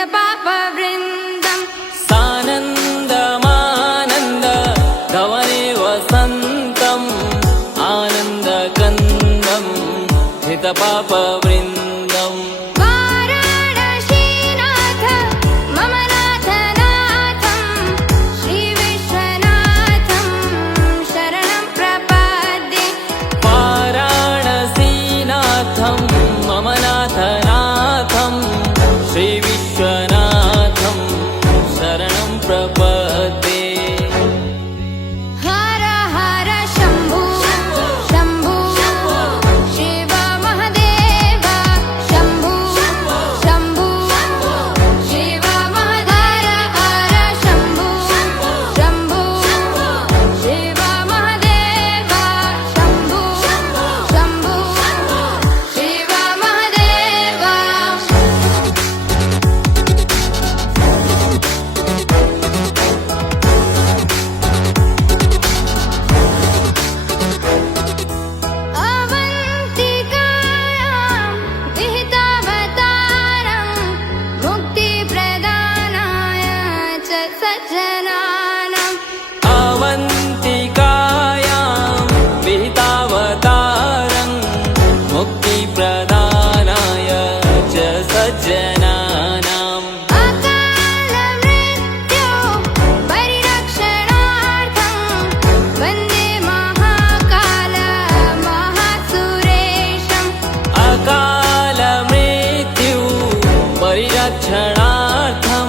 हितपापवृन्दम् सानन्दमानन्द धवने वसन्तम् आनन्दकन्दम् हितपापवृन्दम् वाराणसीनाथ मम नाथनाथं श्रीविश्वनाथं शरणं प्रपद्ये वाराणसीनाथं मम नाथनाथं श्रीविश्वनाथं शरणं प्रपद्ये हर हर शम्भो शम्भो शिव महदेव शम्भो शम्भो शिव महदेव हर शम्भो शम्भो शिव महदेव शम्भो शम्भो शिव महदेव अवन्तिकायां विहितावतारं मुक्तिप्रदानाय च सज्जनानाम् अवन्तिकायां विहितावतारं मुक्तिप्रदानाय च सज्जनानाम् अकालमृत्यो परिरक्षणार्थं वन्दे महाकाल महासुरेशम् अकालमृत्यु परिरक्षणार्थं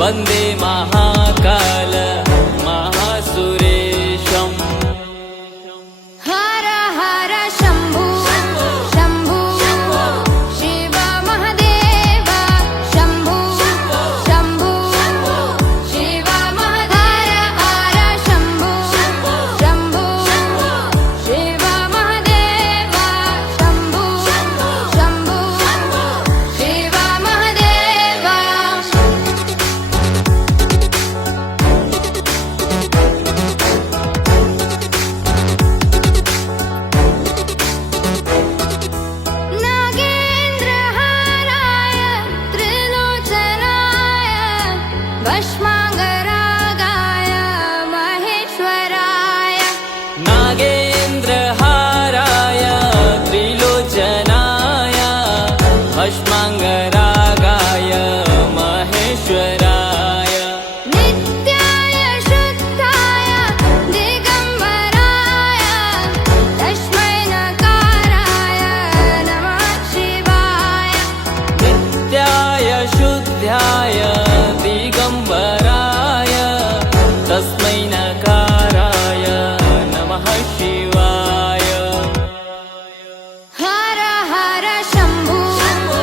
वन्दे महाकाल महासुरेशम् हर हर शम्भो शम्भो शिव महदेव शम्भो शम्भो शिव महदेव हर शम्भो शम्भो शिव महदेव शम्भो शम्भो शिव महदेव नागेन्द्रहाराय त्रिलोचनाय भस्माङ्गरागाय महेश्वराय नागेन्द्रहाराय त्रिलोचनाय भस्माङ्गरागाय महेश्वराय नित्याय शुद्धाय दिगम्बराय तस्मै नकाराय नमः शिवाय नित्याय शुद्धाय दिगम्बराय तस्मै नकाराय नमः शिवाय हर हर शम्भो शम्भो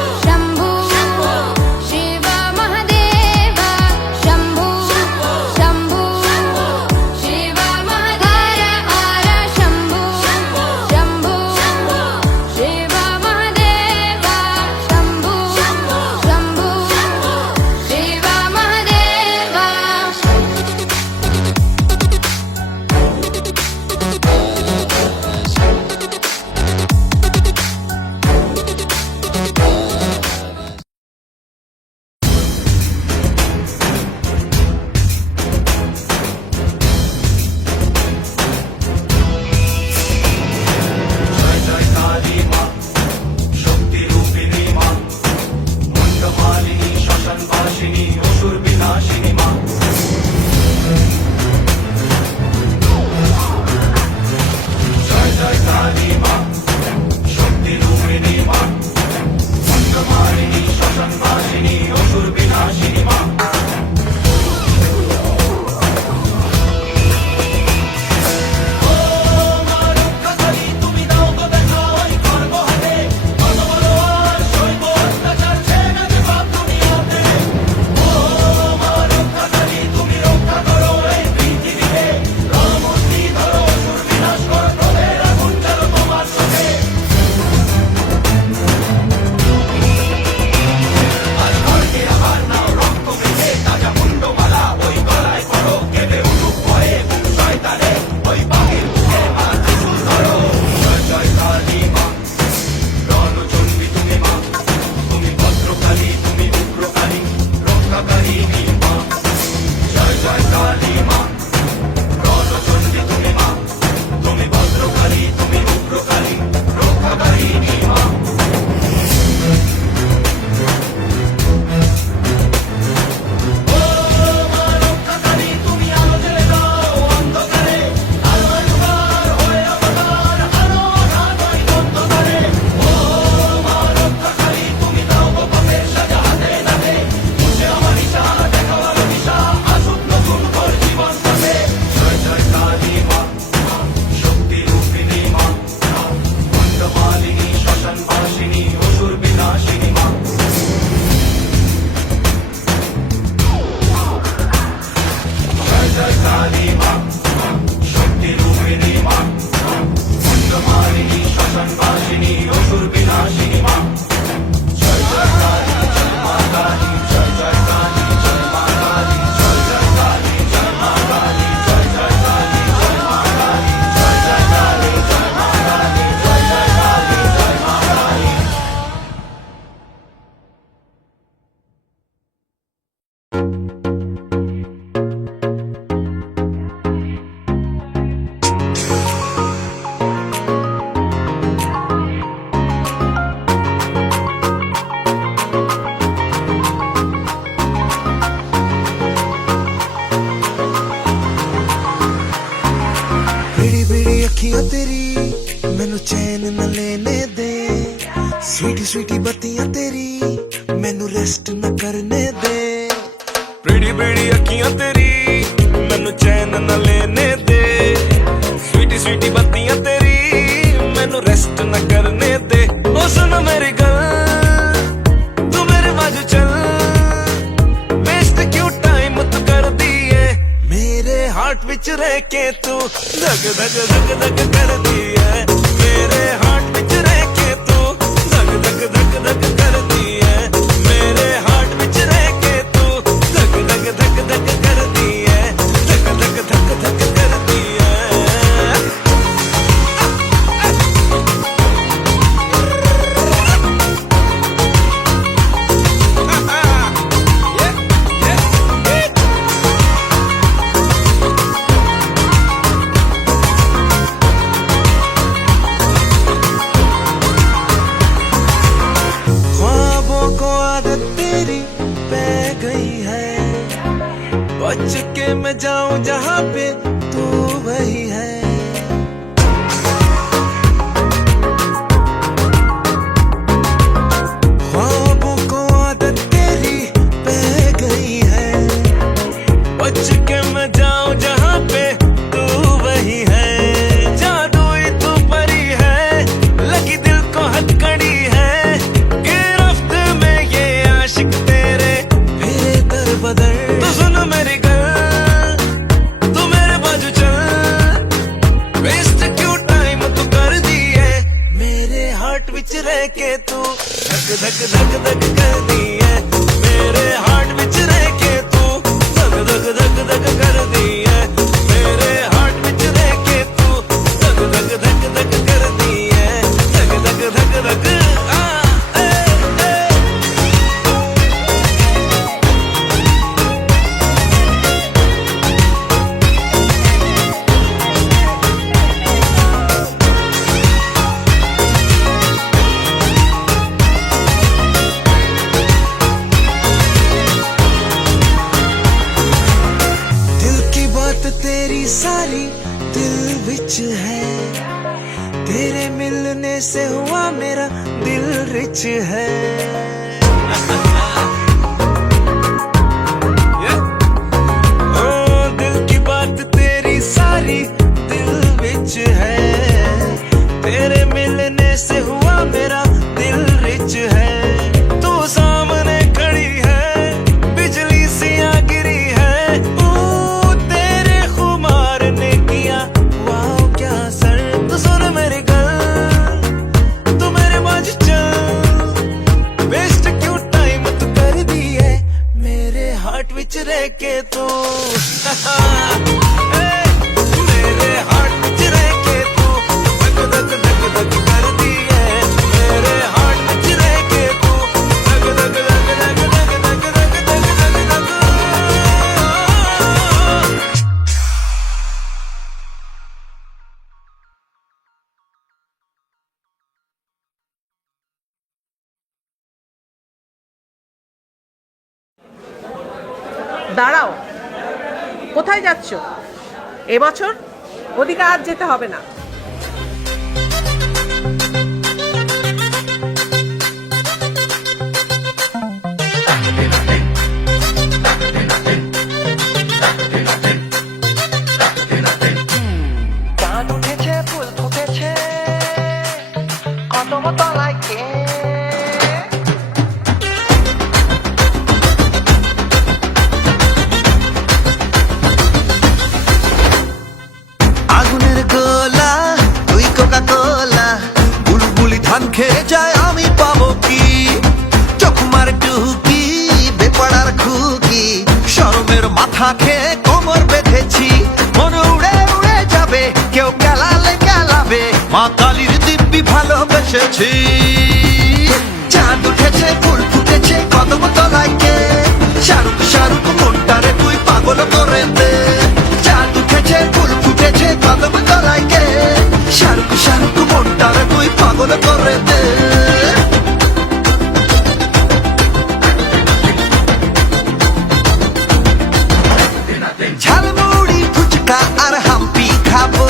स्वीटी स्वीटी बत्तियां तेरी मैनू रेस्ट न करने दे बीड़ी बीड़ी अखियां तेरी मैनू चैन न लेने दे स्वीटी स्वीटी बत्तियां तेरी मैनू रेस्ट न करने दे ओ सुन मेरी गल तू मेरे बाजू चल वेस्ट क्यों टाइम तू कर दिए मेरे हार्ट विच रह के तू धक धक धक धक कर दिए मेरे हार्ट विच रह के तू धक धक धक धक कर दिए मेरे हार्ट विच रह के तू धक धक धक धक कर दिए धक धक धक धक कर दिए ख्वाबों को आदत तेरी पै गई है बच के मैं जाऊं जहां पे तू वही है ख्वाबों को आदत तेरी पै गई है बच के मैं जाऊं जहां पे तू वही है जादुई तू परी है लगी दिल को हथकड़ी है गिरफ्त में ये आशिक तेरे फिरे दर बदर तू सुन मेरी गल तू मेरे बाजू चल वेस्ट क्यों टाइम तू कर दिए मेरे हार्ट विच रह के तू धक धक धक धक कर दिए मेरे हार्ट विच रह के तू धक धक धक धक कर दिए मेरे हार्ट विच रह के तू धक धक धक धक कर दिए धक धक धक धक ए, ए। दिल की बात तेरी सारी दिल विच है तेरे मिलने से हुआ मेरा दिल रिच है ओ, दिल की बात तेरी सारी दिल विच है तेरे मिलने से हुआ मेरा दिल रिच है तू सामने खड़ी है बिजली सी आ गिरी है तेरे खुमार ने किया वाओ क्या सर तू सुन मेरी गल तू मेरे बाजू चल वेस्ट क्यों टाइम तू कर दी है मेरे हार्ट विच रह के तू मेरे हार्ट विच रह के तू धक धक धक धक कर दी है मेरे हार्ट विच रह के तू धक धक धक धक धक धक धक धक धक धक দাঁড়াও, কোথায় যাচ্ছ? এবছর ওদিকে আর যেতে হবে না। চাঁদ উঠেছে ফুল ফুটেছে কদম তলায় কে আগুনের গোলা তুই কোকা কোলা বুলবুলি ধান খেয়ে যায় আমি পাবো কি চোখ মার টুকি বেপড়ার খুকি শরমের মাথা খেয়ে কোমর বেঁধেছি মন উড়ে উড়ে যাবে কেউ গেলালে গেলাবে মা কালীর দিব্যি ভালোবেসেছি চাঁদ উঠেছে ফুল ফুটেছে কদম তলায় কে শাহরুখ শাহরুখ মনটারে তুই পাগল করে দে চাঁদ উঠেছে ফুল ফুটেছে কদম তলায় কে শাহরুখ শাহরুখ মনটারে তুই পাগল করে দে ঝালমুড়ি ফুচকা আর হাম্পি খাবো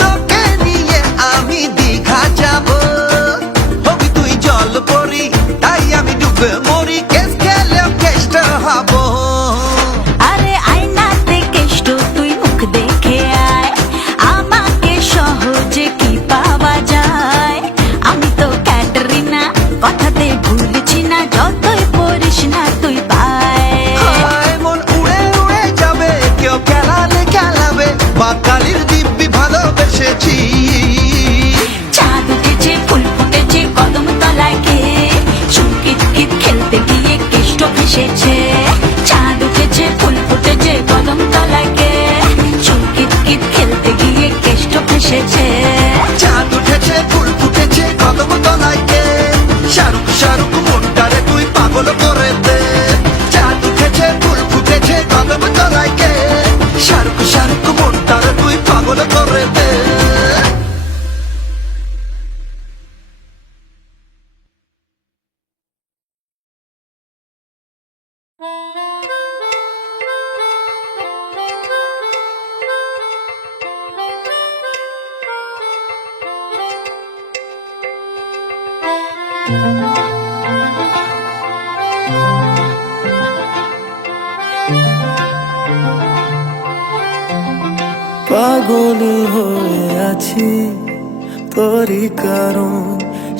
তোকে নিয়ে আমি দীঘা যাবো হবি তুই জল পাগল হয়ে আছি তোরই কারণ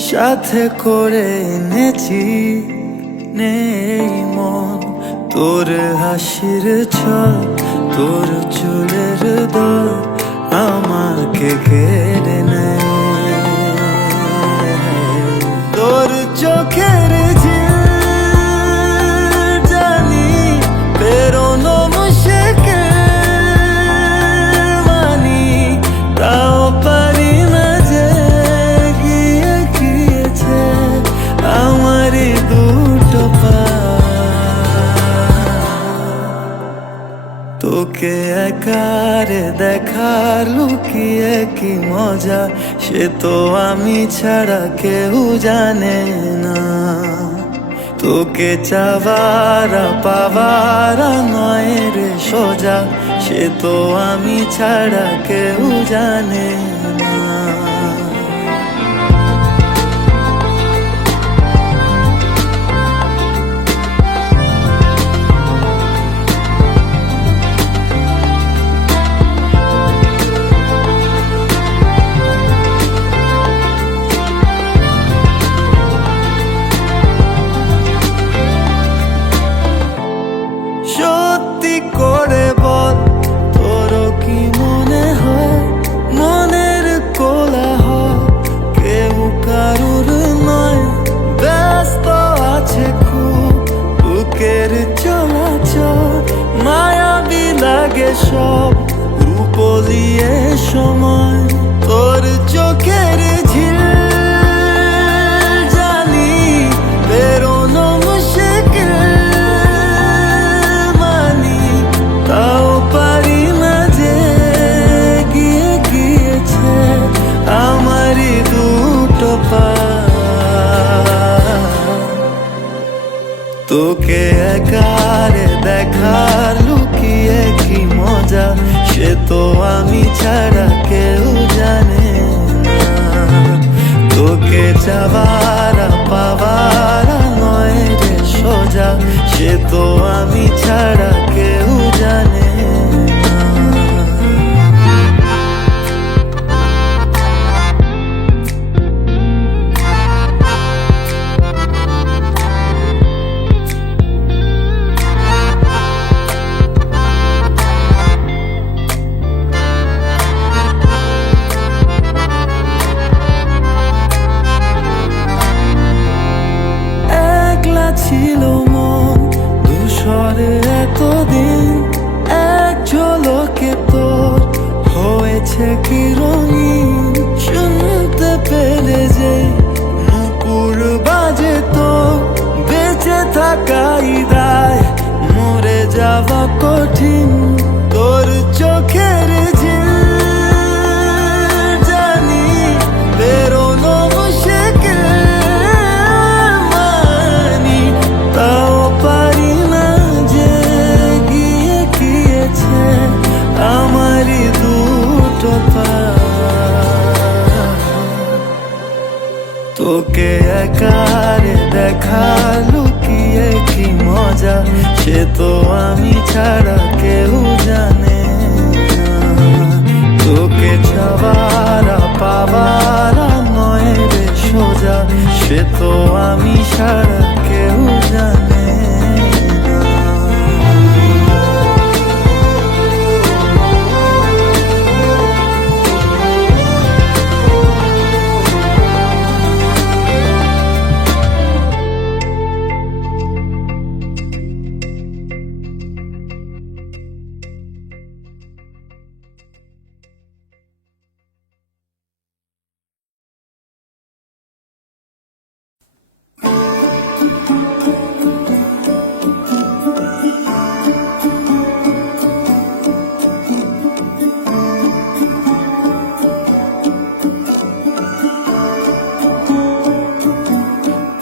সাথে করে এনেছি নেই মন তোর হাসির ছক তোর চুলের দল আমাকে কেড়ে নেয় তোর চোখের ঝিল জানি বেরোনো মুশকিল মানি তাও পারি না যে গিয়ে গিয়েছে আমারই দুটো পা তোকে একারে দেখার লুকিয়ে কি মজা সে তো আমি ছাড়া কেউ জানে না তোকে চাওয়ারা পাওয়ারা নয় রে সোজা সে তো আমি ছাড়া কেউ জানে না সত্যি করে বল তোর কি মনে হয় মনের কোলাহল কেউ কারুর নয় ব্যস্ত আছে খুব বুকের চলাচল মায়াবী লাগে সব রূপলিয়ে সময় তোর চোখের ঝিল জানি বেরোনো মুশকিল তাও পারি না যে গিয়ে গিয়েছে আমারই দুটো পা তোকে একারে দেখার লুকিয়ে কি মজা সে তো আমি ছাড়া কেউ জানে না তোকে চাওয়ারা পাওয়ারা নয় রে সোজা সে তো আমি ছাড়া কেউ জানে না একলা ছিল মন দুশরে এতদিন এক ঝলকে তোর হয়েছে কি রঙিন শুনতে পেলে যে নুপুর বাজে তো বেঁচে থাকাই দায় মরে যাওয়া কঠিন তোর চোখের ঝিল জানি বেরোনো মুশকিল মানি তাও পারি না যে গিয়ে গিয়েছে আমারই দুটো পা তোকে একারে দেখা লুকিয়ে কি মজা সে তো আমি ছাড়া কেউ জানে না তোকে চাওয়ারা পাওয়ারা নয় রে সোজা সে তো আমি ছাড়া কেউ জানে না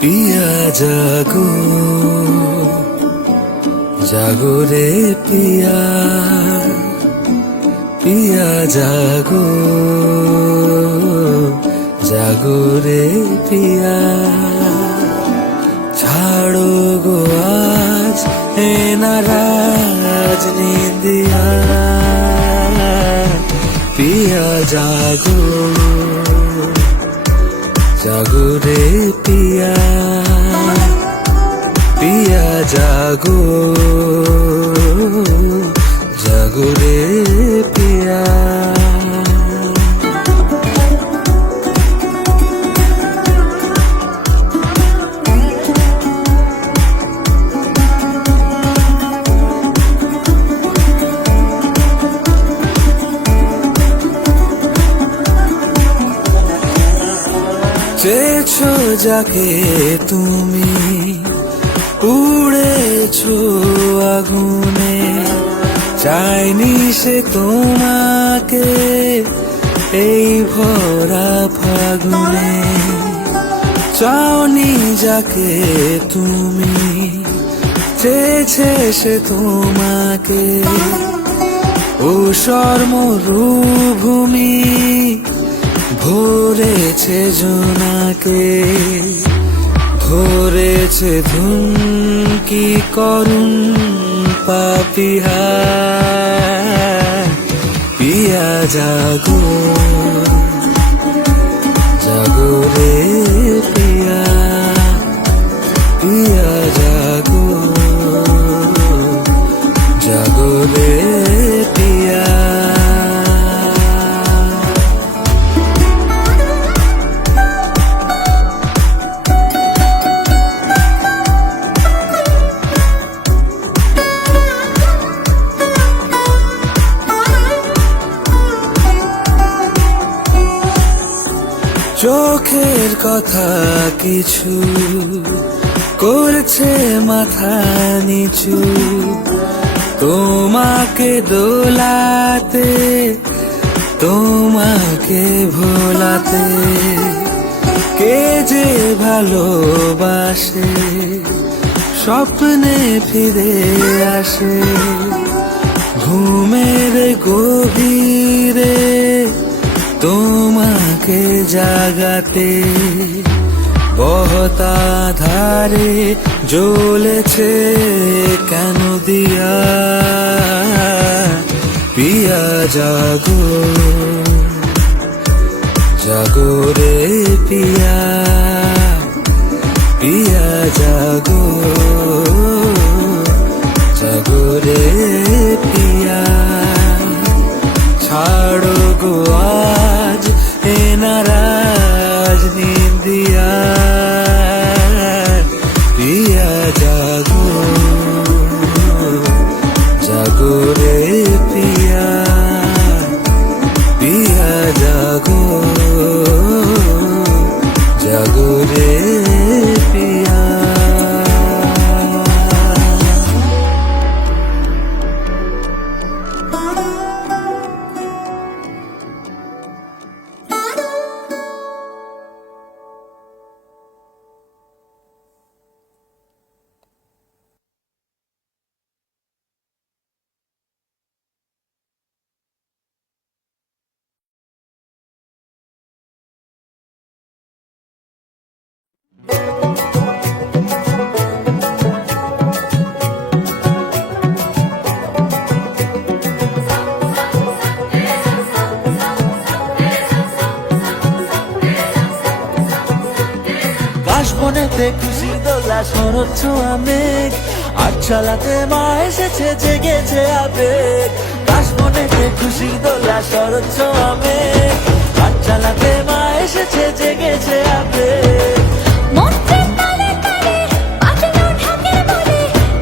पिया जागो जागो रे पिया पिया जागो जागो रे पिया এ নারাজ নিন্দিয়া পিয়া জাগো জাগো রে পিয়া পিয়া জাগো জাগো রে পিয়া চেয়েছো যাকে তুমি উড়েছো আগুনে চাইনি সে তোমাকে এই ভরা ফাগুনে চাওনি যাকে তুমি চেয়েছে সে তোমাকে ঊষর মরুভূমি ভরেছে জোনাকে ধরেছে ধুন কি করুন পাপিহা পিয়া জাগো জাগো রে পিয়া পিয়া জাগো জাগো রে পিয়া চোখের কথা কিছু করছে মাথা নিচু তোমাকে দোলাতে তোমাকে ভোলাতে কে যে ভালোবাসে স্বপ্নে ফিরে আসে ঘুমের গভীরে তোমাকে জাগাতে বহতা ধারে জ্বলেছে কেন দিয়া পিয়া জাগো জাগো রে পিয়া পিয়া জাগো জাগো রে পিয়া ছাড়ো গো আজ এ নারাজ নিন্দিয়া পিয়া জাগো জাগো রে পিয়া পিয়া জাগো জাগো রে পিয়া কাশবনেতে খুশির দোলা শরৎ ছোঁয়া মেঘ আট চালাতে মা এসেছে জেগেছে আবেগ কাশবনেতে খুশির দোলা শরৎ ছোঁয়া মেঘ আট চালাতে মা এসেছে জেগেছে আবেগ মন্ত্রের তালে তালে বাজলো ঢাকের বলে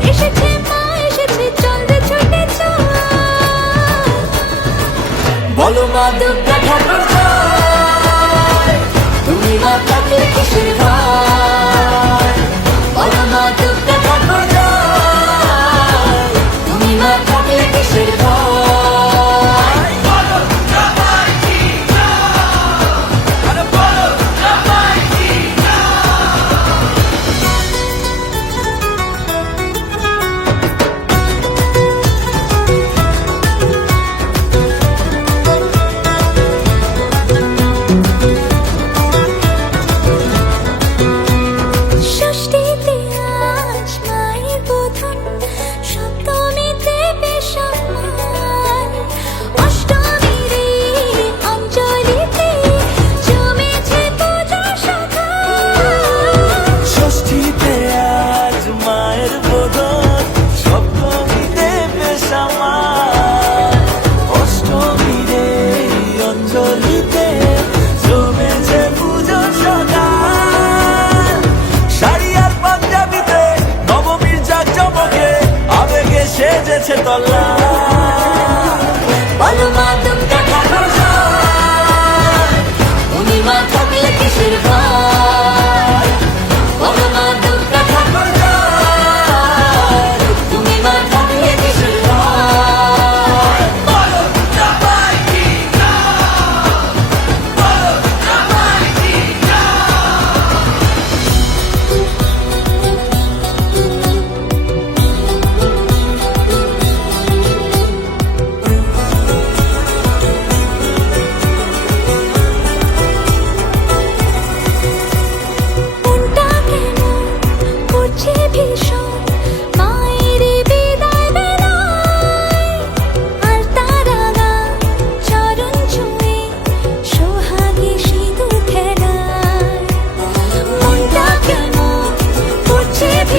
এসেছে মা এসেছে চল রে ছুটে চল বলো মা দুর্গা ঠাকুর জয়, তুমি মা থাকলে কিসের ভয় বলো মা দুর্গা ঠাকুর জয়, তুমি মা থাকলে কিসের ভয়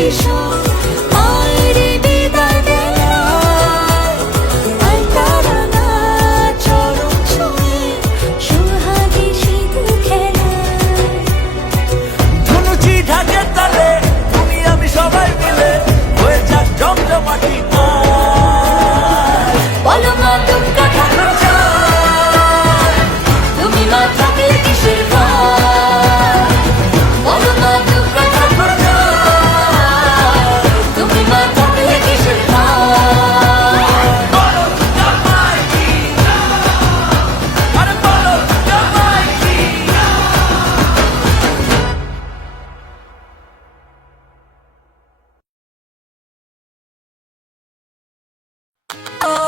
ভীষণ মায়ের বিদায় বেলায় আর তারা না চরণ ছুঁয়ে সুহাগে শীত খেলায় ধনুচি ঢাকের তালে তুমি আমি সবাই মিলে হয়ে যাক জমজমাটি বলো মা দুর্গা ঠাকুর জয়, তুমি মা থাকলে কিসের ভয়? বলো মা দুর্গা ঠাকুর জয়, তুমি মা থাকলে কিসের ভয়? আরে বলো জমাই কি ও